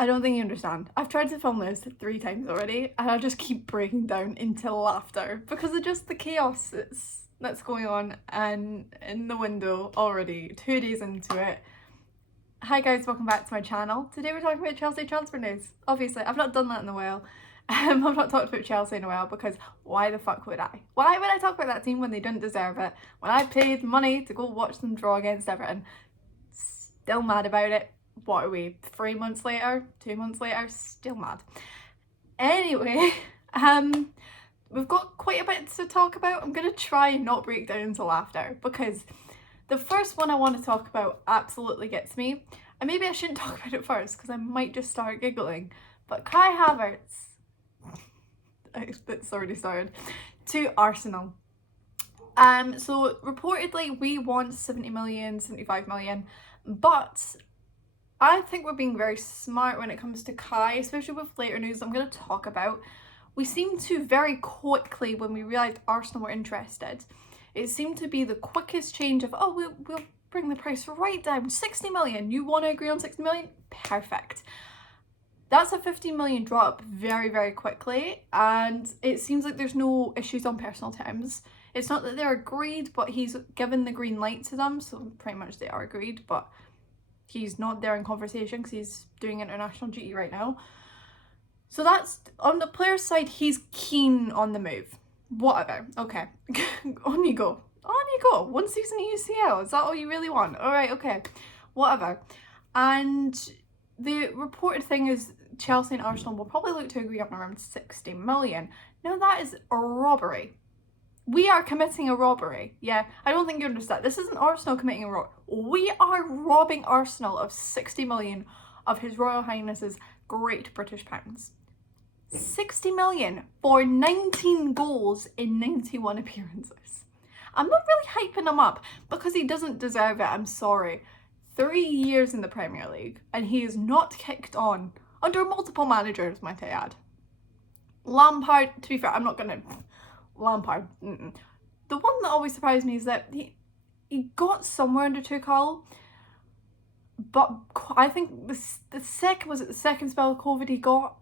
I don't think you understand. I've tried to film this 3 times already and I just keep breaking down into laughter because of just the chaos that's going on and in the window already, 2 days into it. Hi guys, welcome back to my channel. Today we're talking about Chelsea transfer news. Obviously, I've not done that in a while. I've not talked about Chelsea in a while because why the fuck would I? Why would I talk about that team when they didn't deserve it? When I paid money to go watch them draw against Everton. Still mad about it. What are we, 3 months later, 2 months later, still mad. Anyway, we've got quite a bit to talk about. I'm gonna try and not break down into laughter because the first one I want to talk about absolutely gets me, and maybe I shouldn't talk about it first because I might just start giggling, but Kai Havertz, it's already started, to Arsenal. So reportedly we want 70 million, 75 million, but I think we're being very smart when it comes to Kai, especially with later news I'm going to talk about. We seem to very quickly, when we realised Arsenal were interested, it seemed to be the quickest change of, oh, we'll bring the price right down, 60 million, you want to agree on 60 million? Perfect. That's a 15 million drop very, very quickly, and it seems like there's no issues on personal terms. It's not that they're agreed, but he's given the green light to them, so pretty much they are agreed, but he's not there in conversation because he's doing international duty right now. So that's, on the player's side, he's keen on the move. Whatever. Okay. On you go. On you go. 1 season at UCL. Is that all you really want? Alright, okay. Whatever. And the reported thing is Chelsea and Arsenal will probably look to agree on around 60 million. Now that is a robbery. We are committing a robbery. Yeah, I don't think you understand. This isn't Arsenal committing a robbery. We are robbing Arsenal of 60 million of His Royal Highness's Great British Pounds. 60 million for 19 goals in 91 appearances. I'm not really hyping him up because he doesn't deserve it, I'm sorry. 3 years in the Premier League and he is not kicked on under multiple managers, might I add. Lampard, to be fair, I'm not gonna... Lampard. The one that always surprised me is that he got somewhere under Tuchel, but I think the second spell of COVID he got,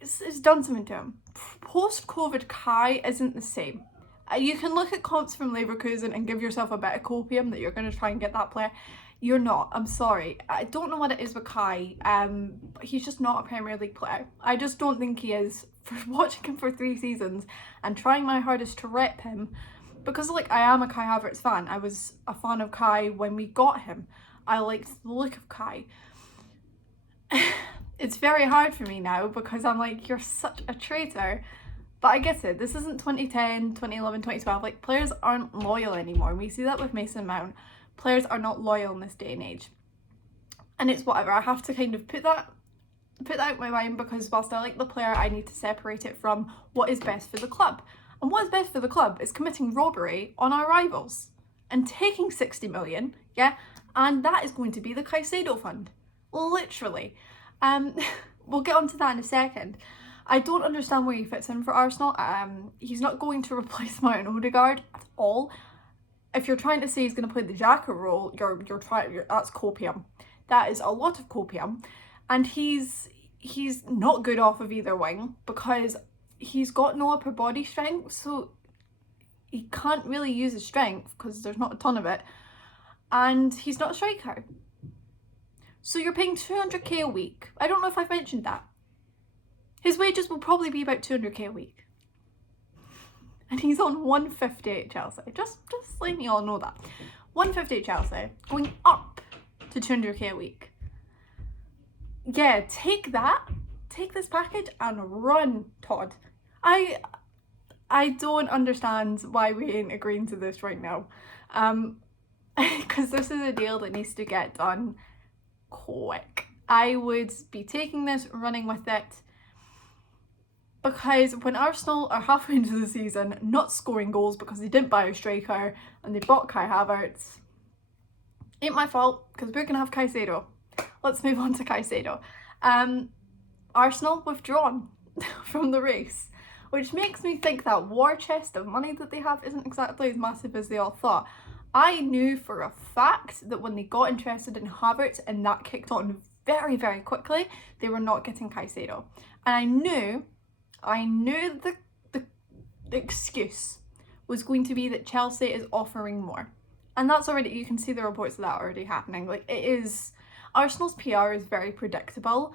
it's done something to him. Post-COVID Kai isn't the same. You can look at comps from Leverkusen and give yourself a bit of copium that you're going to try and get that player. You're not. I'm sorry. I don't know what it is with Kai. He's just not a Premier League player. I just don't think he is. For watching him for 3 seasons and trying my hardest to rep him, because like I am a Kai Havertz fan. I was a fan of Kai when we got him. I liked the look of Kai. It's very hard for me now because I'm like, you're such a traitor. But I get it. This isn't 2010, 2011, 2012. Like, players aren't loyal anymore. We see that with Mason Mount. Players are not loyal in this day and age. And it's whatever. I have to kind of put that out of my mind because whilst I like the player, I need to separate it from what is best for the club. And what is best for the club is committing robbery on our rivals and taking 60 million, yeah? And that is going to be the CAICEDO fund. Literally. We'll get onto that in a second. I don't understand where he fits in for Arsenal. He's not going to replace Martin Odegaard at all. If you're trying to say he's going to play the Xhaka role, that's copium. That is a lot of copium. And he's not good off of either wing because he's got no upper body strength, so he can't really use his strength because there's not a ton of it. And he's not a striker. So you're paying 200k a week. I don't know if I've mentioned that. His wages will probably be about 200k a week. And he's on 150 at Chelsea. Just letting you all know that. 150 at Chelsea, going up to 200k a week. Yeah, take that. Take this package and run, Todd. I don't understand why we ain't agreeing to this right now. Because this is a deal that needs to get done quick. I would be taking this, running with it. Because when Arsenal are halfway into the season not scoring goals because they didn't buy a striker and they bought Kai Havertz, ain't my fault because we're going to have CAICEDO. Let's move on to CAICEDO. Arsenal withdrawn from the race, which makes me think that war chest of money that they have isn't exactly as massive as they all thought. I knew for a fact that when they got interested in Havertz and that kicked on very, very quickly they were not getting Caicedo. And I knew the excuse was going to be that Chelsea is offering more. And that's already, you can see the reports of that already happening. Like, it is, Arsenal's PR is very predictable.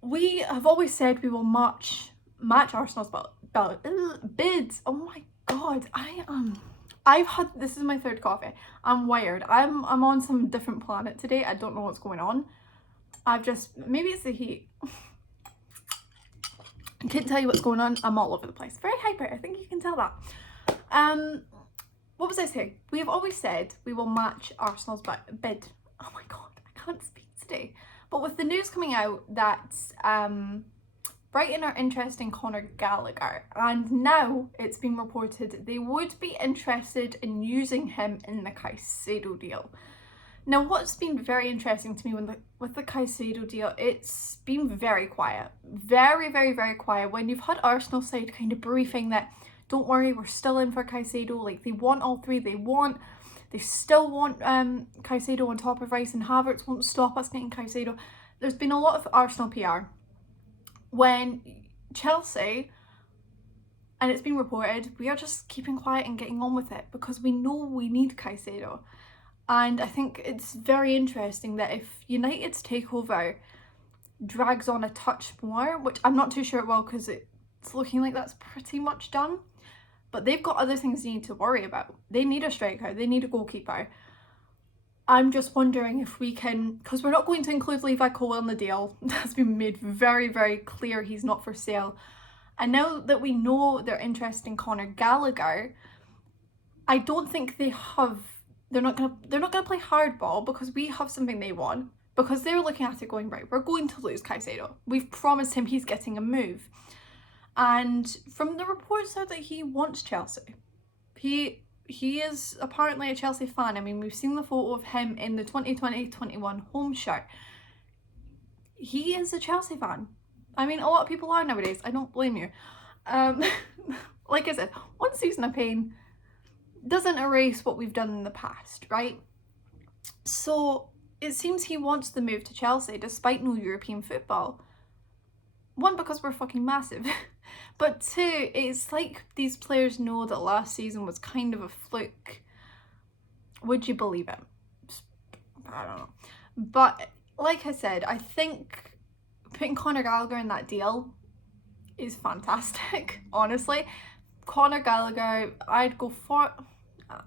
We have always said we will match Arsenal's bids. Oh my god, I've had, this is my third coffee. I'm wired. I'm on some different planet today. I don't know what's going on. Maybe it's the heat. I can't tell you what's going on. I'm all over the place. Very hyper. I think you can tell that. What was I saying? We have always said we will match Arsenal's bid. Oh my god, I can't speak today. But with the news coming out that Brighton are interested in Conor Gallagher, and now it's been reported they would be interested in using him in the Caicedo deal. Now, what's been very interesting to me with the Caicedo deal, it's been very quiet. Very, very, very quiet. When you've had Arsenal side kind of briefing that, don't worry, we're still in for Caicedo. Like, they want all three. They still want Caicedo on top of Rice, and Havertz won't stop us getting Caicedo. There's been a lot of Arsenal PR. When Chelsea, and it's been reported, we are just keeping quiet and getting on with it because we know we need Caicedo. And I think it's very interesting that if United's takeover drags on a touch more, which I'm not too sure it will because it's looking like that's pretty much done, but they've got other things they need to worry about. They need a striker, they need a goalkeeper. I'm just wondering if we can, because we're not going to include Levi Colwill in the deal. That's been made very, very clear he's not for sale. And now that we know they're interested in Conor Gallagher, I don't think they're not gonna play hardball because we have something they want, because they're looking at it going, right, we're going to lose Caicedo. We've promised him he's getting a move. And from the reports are that he wants Chelsea. He is apparently a Chelsea fan. I mean, we've seen the photo of him in the 2020-21 home shirt. He is a Chelsea fan. I mean, a lot of people are nowadays. I don't blame you. Like I said, one season of pain doesn't erase what we've done in the past, right? So it seems he wants the move to Chelsea despite no European football. One, because we're fucking massive. But two, it's like these players know that last season was kind of a fluke. Would you believe it? I don't know. But like I said, I think putting Conor Gallagher in that deal is fantastic, honestly. Conor Gallagher, I'd go for,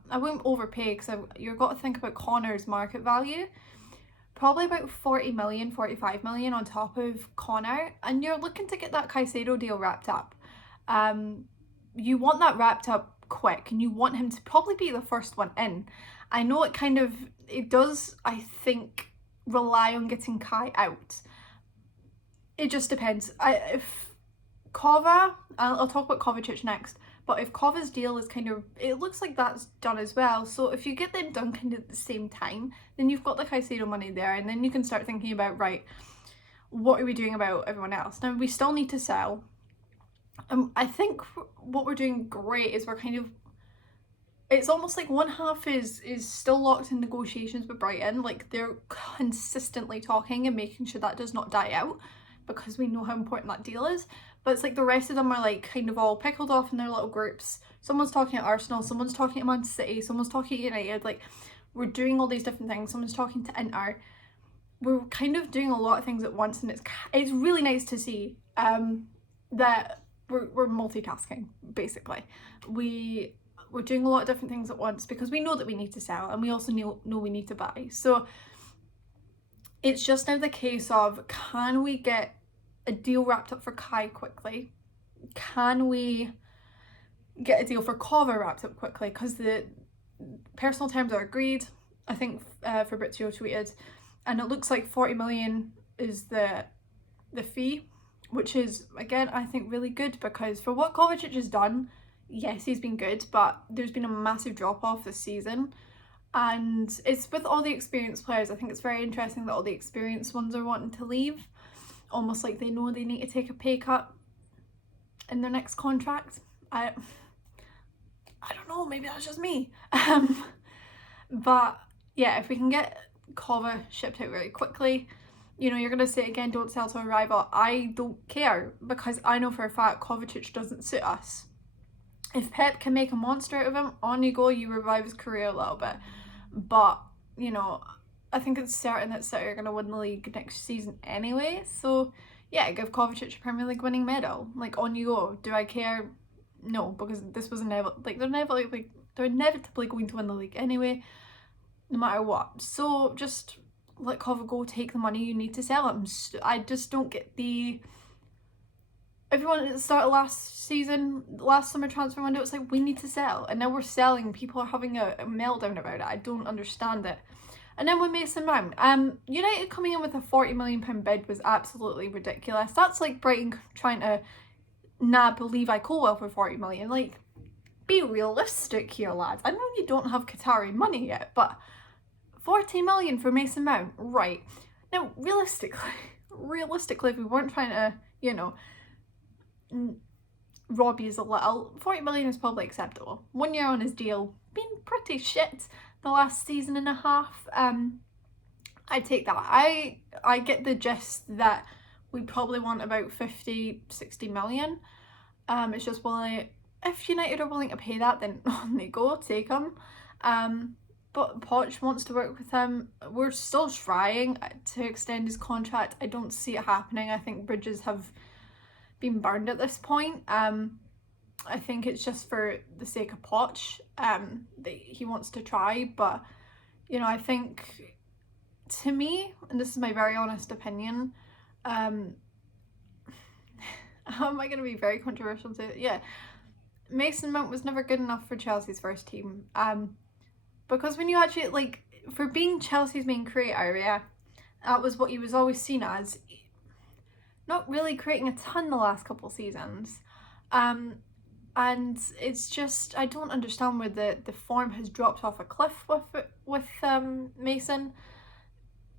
I wouldn't overpay because you've got to think about Conor's market value. Probably about 40 million, 45 million on top of Conor, and you're looking to get that Caicedo deal wrapped up. You want that wrapped up quick, and you want him to probably be the first one in. I know it does, I think, rely on getting Kai out. It just depends. If Kova, I'll talk about Kovacic next, but if Kova's deal is it looks like that's done as well. So if you get them done kind of at the same time, then you've got the Caicedo money there, and then you can start thinking about, right, what are we doing about everyone else? Now, we still need to sell. I think what we're doing great is it's almost like one half is still locked in negotiations with Brighton. Like, they're consistently talking and making sure that does not die out because we know how important that deal is. But it's like the rest of them are like kind of all pickled off in their little groups. Someone's talking at Arsenal, someone's talking at Man City, someone's talking at United. Like, we're doing all these different things. Someone's talking to Inter. We're kind of doing a lot of things at once, and it's really nice to see that we're multitasking, basically. We're doing a lot of different things at once because we know that we need to sell, and we also know we need to buy. So it's just now the case of, can we get a deal wrapped up for Kai quickly? Can we get a deal for Kova wrapped up quickly? Because the personal terms are agreed. I think Fabrizio tweeted, and it looks like 40 million is the fee, which is, again, I think really good, because for what Kovacic has done, yes, he's been good, but there's been a massive drop off this season. And it's with all the experienced players. I think it's very interesting that all the experienced ones are wanting to leave, almost like they know they need to take a pay cut in their next contract. I don't know, maybe that's just me. But yeah, if we can get Kova shipped out very quickly, You know, you're going to say again, don't sell to a rival. I don't care, because I know for a fact Kovacic doesn't suit us. If Pep can make a monster out of him, on you go, you revive his career a little bit. But, you know, I think it's certain that City are going to win the league next season anyway. So, yeah, give Kovacic a Premier League winning medal. Like, on you go. Do I care? No, because this was they're inevitably going to win the league anyway, no matter what. So, just let Kova go, take the money, you need to sell him. I just don't get the... Everyone at the start of last summer transfer window, it's like, we need to sell. And now we're selling. People are having a meltdown about it. I don't understand it. And then with Mason Mount, United coming in with a £40 million bid was absolutely ridiculous. That's like Brighton trying to nab Levi Colwell for 40 million. Like, be realistic here, lads. I know you don't have Qatari money yet, but 40 million for Mason Mount, right? Now, realistically, if we weren't trying to, you know, rob you a little, 40 million is probably acceptable. 1 year on his deal, been pretty shit the last season and a half. I take that. I get the gist that we probably want about 50-60 million. It's just, well, if United are willing to pay that, then on they go, take him. But Poch wants to work with him. We're still trying to extend his contract. I don't see it happening. I think bridges have been burned at this point. I think it's just for the sake of Poch that he wants to try. But, you know, I think, to me, and this is my very honest opinion, how am I going to be very controversial to it? Yeah, Mason Mount was never good enough for Chelsea's first team. Because when you actually, like, for being Chelsea's main creator, yeah, that was what he was always seen as. Not really creating a ton the last couple seasons. And it's just, I don't understand where the form has dropped off a cliff with Mason.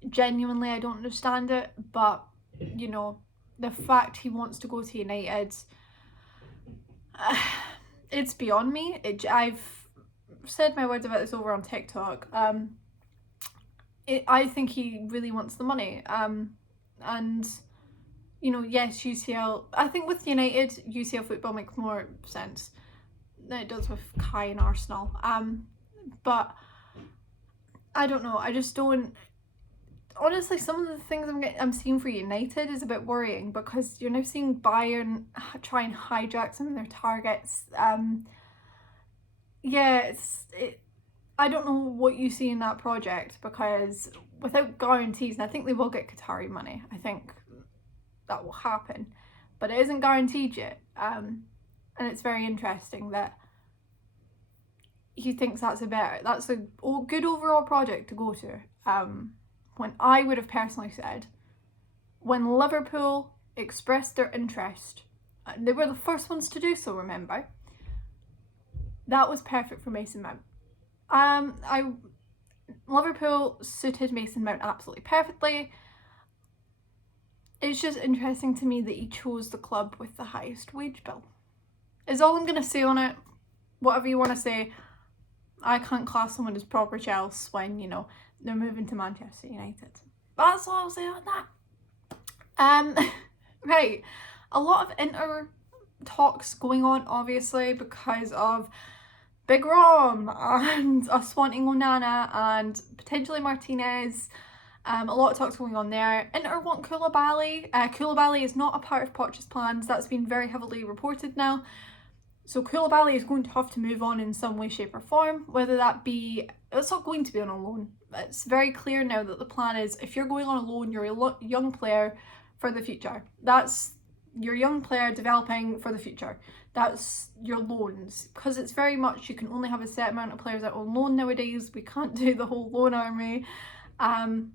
Genuinely, I don't understand it. But, you know, the fact he wants to go to United, it's beyond me. I've said my words about this over on TikTok. I think he really wants the money. And, you know, yes, UCL, I think with United, UCL football makes more sense than it does with Kai and Arsenal. But I don't know, I just don't, honestly, some of the things I'm seeing for United is a bit worrying, because you're now seeing Bayern try and hijack some of their targets. Yeah, I don't know what you see in that project, because without guarantees, and I think they will get Qatari money, I think that will happen, but it isn't guaranteed yet. And it's very interesting that he thinks that's a good overall project to go to. When I would have personally said, when Liverpool expressed their interest, they were the first ones to do so, remember? That was perfect for Mason Mount. Liverpool suited Mason Mount absolutely perfectly. It's just interesting to me that he chose the club with the highest wage bill. Is all I'm going to say on it. Whatever you want to say, I can't class someone as proper Chelsea when, you know, they're moving to Manchester United. That's all I'll say on that. Right, a lot of Inter talks going on, obviously, because of Big Rom and us wanting Onana and potentially Martinez. A lot of talks going on there. Inter want Koulibaly. Koulibaly is not a part of Poch's plans. That's been very heavily reported now. So Koulibaly is going to have to move on in some way, shape or form. Whether that be... It's not going to be on a loan. It's very clear now that the plan is, if you're going on a loan, you're a young player for the future. That's your young player developing for the future. That's your loans. Because it's very much, you can only have a set amount of players out on loan nowadays. We can't do the whole loan army.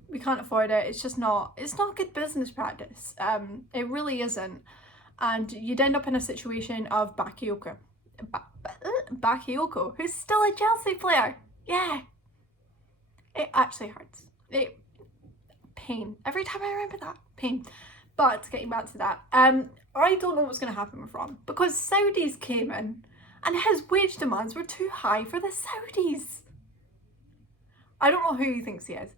We can't afford it. It's just not, it's not good business practice. It really isn't. And you'd end up in a situation of Bakayoko, who's still a Chelsea player. Yeah. It actually hurts. Pain. Every time I remember that. Pain. But getting back to that, I don't know what's going to happen with Ron, because Saudis came in and his wage demands were too high for the Saudis. I don't know who he thinks he is.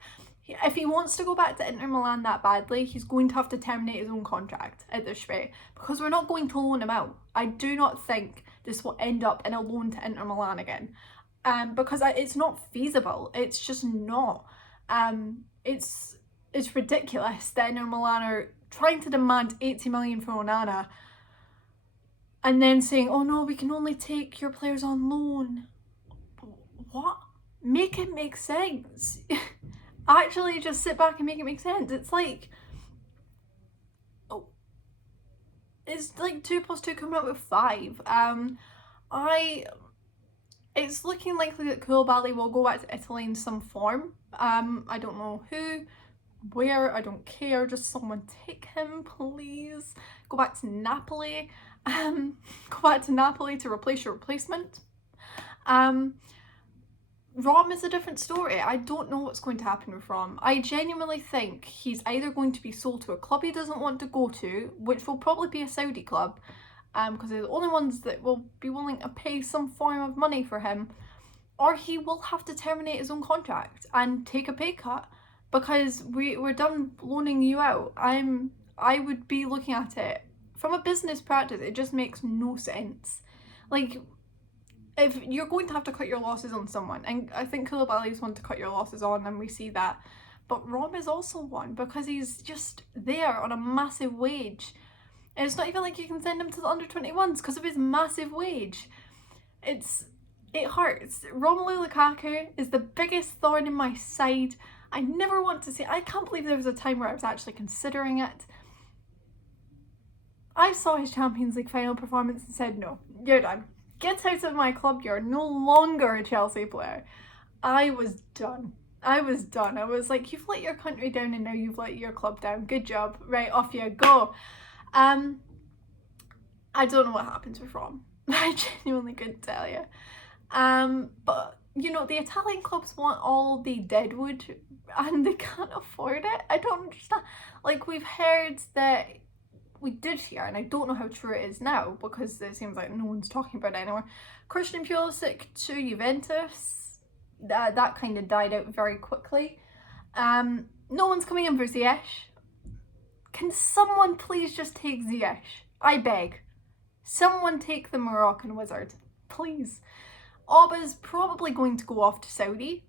If he wants to go back to Inter Milan that badly, he's going to have to terminate his own contract at this rate, because we're not going to loan him out. I do not think this will end up in a loan to Inter Milan again, because it's not feasible. It's just not. It's ridiculous that Inter Milan are trying to demand 80 million for Onana and then saying, oh no, we can only take your players on loan. What? Make it make sense. Actually just sit back and make it make sense. It's like, it's like 2 + 2 coming up with 5. It's looking likely that Koulibaly will go back to Italy in some form. I don't know who, where, I don't care, just someone take him, please. Go back to Napoli. Go back to Napoli to replace your replacement. Rom is a different story. I don't know what's going to happen with Rom. I genuinely think he's either going to be sold to a club he doesn't want to go to, which will probably be a Saudi club, because they're the only ones that will be willing to pay some form of money for him, or he will have to terminate his own contract and take a pay cut, because we're done loaning you out. I would be looking at it from a business practice. It just makes no sense. Like, if you're going to have to cut your losses on someone, and I think Koulibaly is one to cut your losses on, and we see that, but Rom is also one, because he's just there on a massive wage. And it's not even like you can send him to the under-21s because of his massive wage. It hurts. Romelu Lukaku is the biggest thorn in my side. I never want to see. I can't believe there was a time where I was actually considering it. I saw his Champions League final performance and said, no, you're done. Get out of my club. You're no longer a Chelsea player. I was done. I was like, you've let your country down and now you've let your club down. Good job. Right, off you go. I don't know what happens with Rom. I genuinely couldn't tell you. But, you know, the Italian clubs want all the deadwood and they can't afford it. I don't understand. Like, we've heard that, we did hear, and I don't know how true it is now because it seems like no one's talking about it anymore, Christian Pulisic to Juventus. That kind of died out very quickly. No one's coming in for Ziyech. Can someone please just take Ziyech? I beg. Someone take the Moroccan wizard, please. Auba's probably going to go off to Saudi.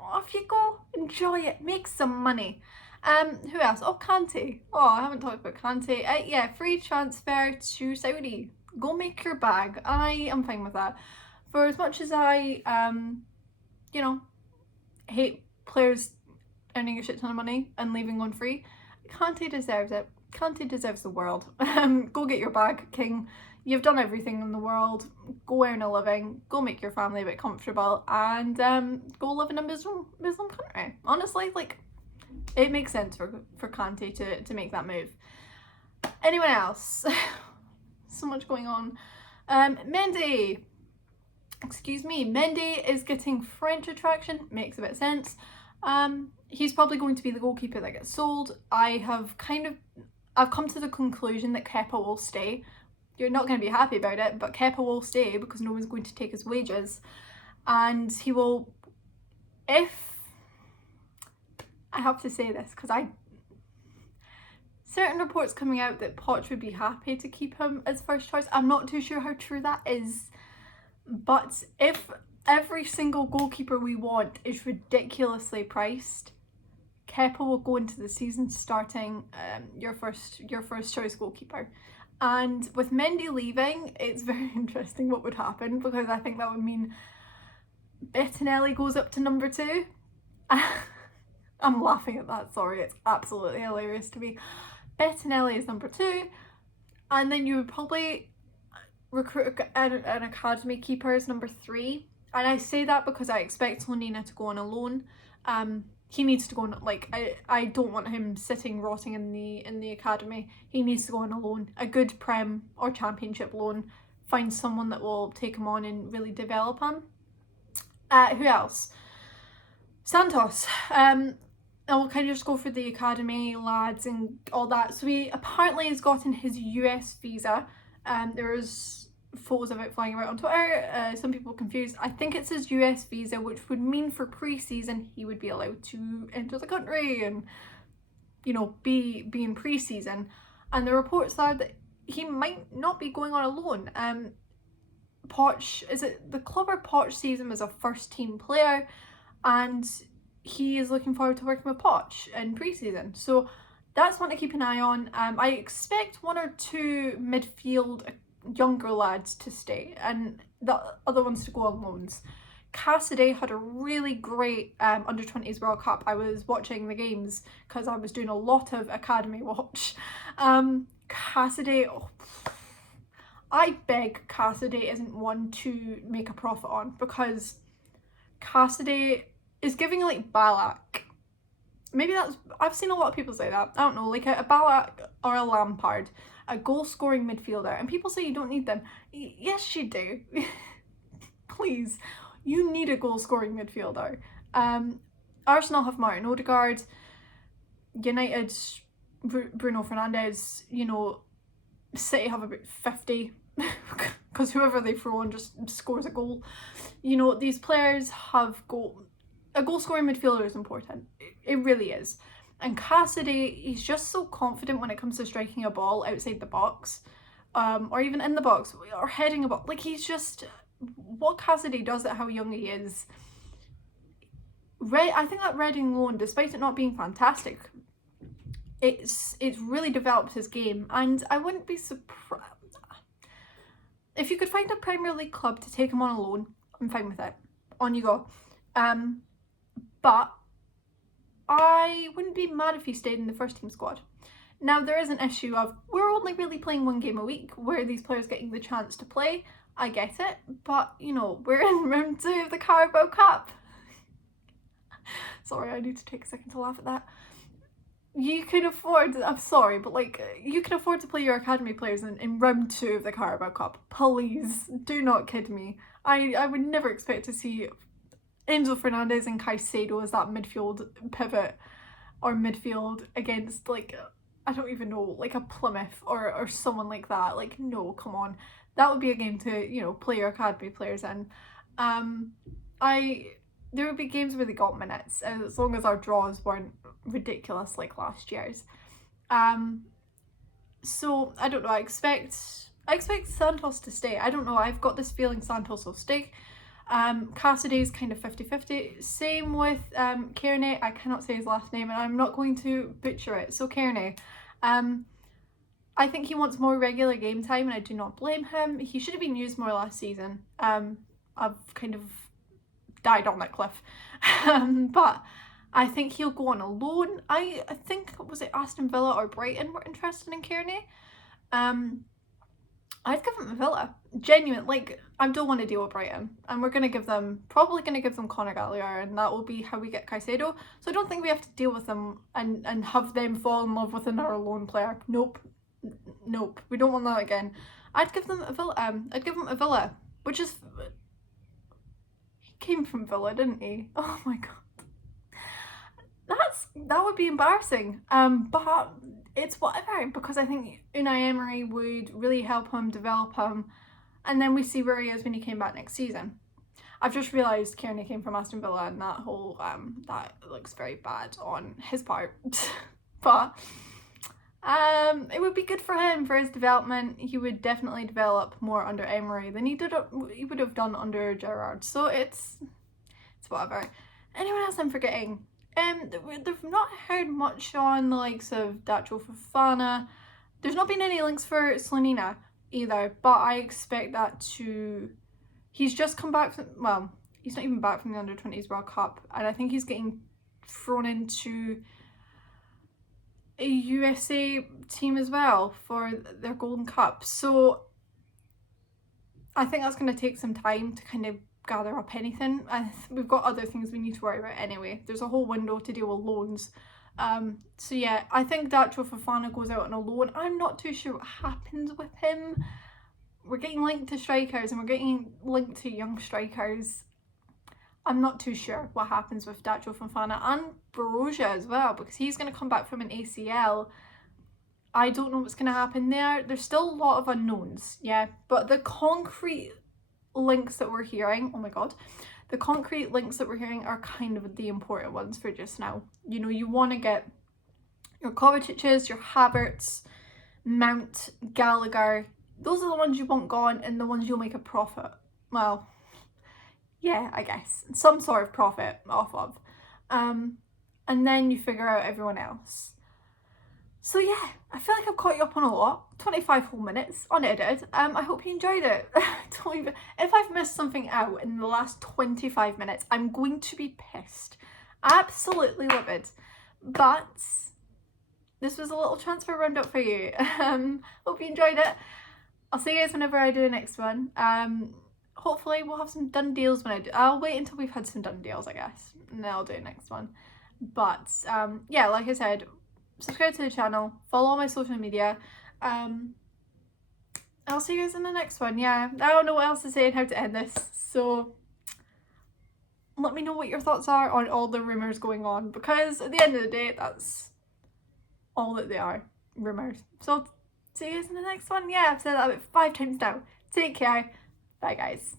Off you go, enjoy it, make some money. Who else? Oh, Kante. Oh, I haven't talked about Kante. Yeah, free transfer to Saudi. Go make your bag. I am fine with that. For as much as I, you know, hate players earning a shit ton of money and leaving on free, Kante deserves it. Kante deserves the world. Go get your bag, king. You've done everything in the world. Go earn a living. Go make your family a bit comfortable, and go live in a Muslim country. Honestly, like, it makes sense for Kante to make that move. Anyone else? So much going on. Mendy. Excuse me. Mendy is getting French attraction. Makes a bit of sense. He's probably going to be the goalkeeper that gets sold. I've come to the conclusion that Kepa will stay. You're not going to be happy about it, but Kepa will stay because no one's going to take his wages. And he will, if, I have to say this because certain reports coming out that Poch would be happy to keep him as first choice. I'm not too sure how true that is, but if every single goalkeeper we want is ridiculously priced, Kepa will go into the season starting your first choice goalkeeper. And with Mendy leaving, it's very interesting what would happen, because I think that would mean Bettinelli goes up to number 2. I'm laughing at that, sorry, it's absolutely hilarious to me. Bettinelli is number 2, and then you would probably recruit an academy keeper as number 3. And I say that because I expect Slonina to go on a loan. He needs to go on, like, I don't want him sitting rotting in the academy. He needs to go on a loan, a good Prem or Championship loan. Find someone that will take him on and really develop him. Who else? Santos. And we'll kind of just go for the academy lads and all that. So he apparently has gotten his US visa. There is photos of it flying around on Twitter. Some people confused. I think it's his US visa, which would mean for pre-season he would be allowed to enter the country and, you know, be in pre-season. And the reports are that he might not be going on a loan. Poch, is it the club or Poch sees him as a first team player, and he is looking forward to working with Poch in pre-season. So that's one to keep an eye on. I expect 1 or 2 midfield younger lads to stay and the other ones to go on loans. CAICEDO had a really great under-20s World Cup. I was watching the games because I was doing a lot of academy watch. CAICEDO, oh, I beg CAICEDO isn't one to make a profit on, because CAICEDO is giving like Ballack. Maybe that's, I've seen a lot of people say that. I don't know, like a Ballack or a Lampard, a goal-scoring midfielder. And people say you don't need them. Yes, you do. Please. You need a goal-scoring midfielder. Arsenal have Martin Odegaard. United, Bruno Fernandes. You know, City have about 50. Because whoever they throw on just scores a goal. You know, these players have a goal-scoring midfielder is important. It really is. And CAICEDO, he's just so confident when it comes to striking a ball outside the box, or even in the box, or heading a ball. Like, he's just, what CAICEDO does at how young he is. I think that Reading loan, despite it not being fantastic, it's really developed his game, and I wouldn't be surprised if you could find a Premier League club to take him on a loan. I'm fine with it. On you go. But I wouldn't be mad if he stayed in the first team squad. Now, there is an issue of we're only really playing 1 game a week. Where are these players getting the chance to play? I get it, but you know, we're in round 2 of the Carabao Cup. Sorry, I need to take a second to laugh at that. You can afford, I'm sorry, but like, you can afford to play your academy players in round 2 of the Carabao Cup. Please, do not kid me. I would never expect to see Enzo Fernandez and CAICEDO as that midfield pivot or midfield against, like, I don't even know, like a Plymouth or someone like that. Like, no, come on. That would be a game to, you know, play your academy players in. There would be games where they got minutes, as long as our draws weren't ridiculous like last year's. So I don't know, I expect Santos to stay. I don't know, I've got this feeling Santos will stay. CAICEDO's kind of 50-50. Same with Kearney. I cannot say his last name and I'm not going to butcher it. So Kearney. I think he wants more regular game time and I do not blame him. He should have been used more last season. I've kind of died on that cliff. But I think he'll go on a loan. I think, was it Aston Villa or Brighton were interested in Kearney? I'd give him a Villa. Genuine, like, I don't want to deal with Brighton. And we're probably going to give them Conor Gallagher, and that will be how we get CAICEDO. So I don't think we have to deal with them and have them fall in love with another lone player. Nope. Nope. We don't want that again. I'd give them a Villa. Which is... He came from Villa, didn't he? Oh my god. That would be embarrassing. But it's whatever, because I think Unai Emery would really help him, develop him, and then we see where he is when he came back next season. I've just realised Kearney came from Aston Villa, and that whole that looks very bad on his part. But it would be good for him, for his development. He would definitely develop more under Emery than he would have done under Gerrard. So it's whatever. Anyone else I'm forgetting? They've not heard much on the likes of Dacho Fofana. There's not been any links for Slonina either, but I expect that to... He's just come back from... Well, he's not even back from the Under-20s World Cup, and I think he's getting thrown into a USA team as well for their Golden Cup. So I think that's going to take some time to kind of gather up anything. We've got other things we need to worry about anyway. There's a whole window to deal with loans. So yeah, I think Dacho Fofana goes out on a loan. I'm not too sure what happens with him. We're getting linked to strikers and we're getting linked to young strikers. I'm not too sure what happens with Dacho Fofana and Broja as well, because he's going to come back from an ACL. I don't know what's going to happen there. There's still a lot of unknowns, yeah, but the concrete links that we're hearing, oh my god, the concrete links that we're hearing are kind of the important ones for just now. You know, you want to get your Kovacic's, your Havertz, Mount, Gallagher. Those are the ones you want gone and the ones you'll make a profit. Well, yeah, I guess. Some sort of profit off of. And then you figure out everyone else. So yeah, I feel like I've caught you up on a lot. 25 whole minutes, unedited. I hope you enjoyed it. If I've missed something out in the last 25 minutes, I'm going to be pissed. Absolutely livid. But this was a little transfer roundup for you. Hope you enjoyed it. I'll see you guys whenever I do the next one. Hopefully we'll have some done deals when I do. I'll wait until we've had some done deals, I guess, and then I'll do the next one. But yeah, like I said, subscribe to the channel, follow all my social media. I'll see you guys in the next one. Yeah, I don't know what else to say and how to end this, so let me know what your thoughts are on all the rumours going on, because at the end of the day, that's all that they are, rumours. So see you guys in the next one. Yeah, I've said that about 5 times now. Take care. Bye guys.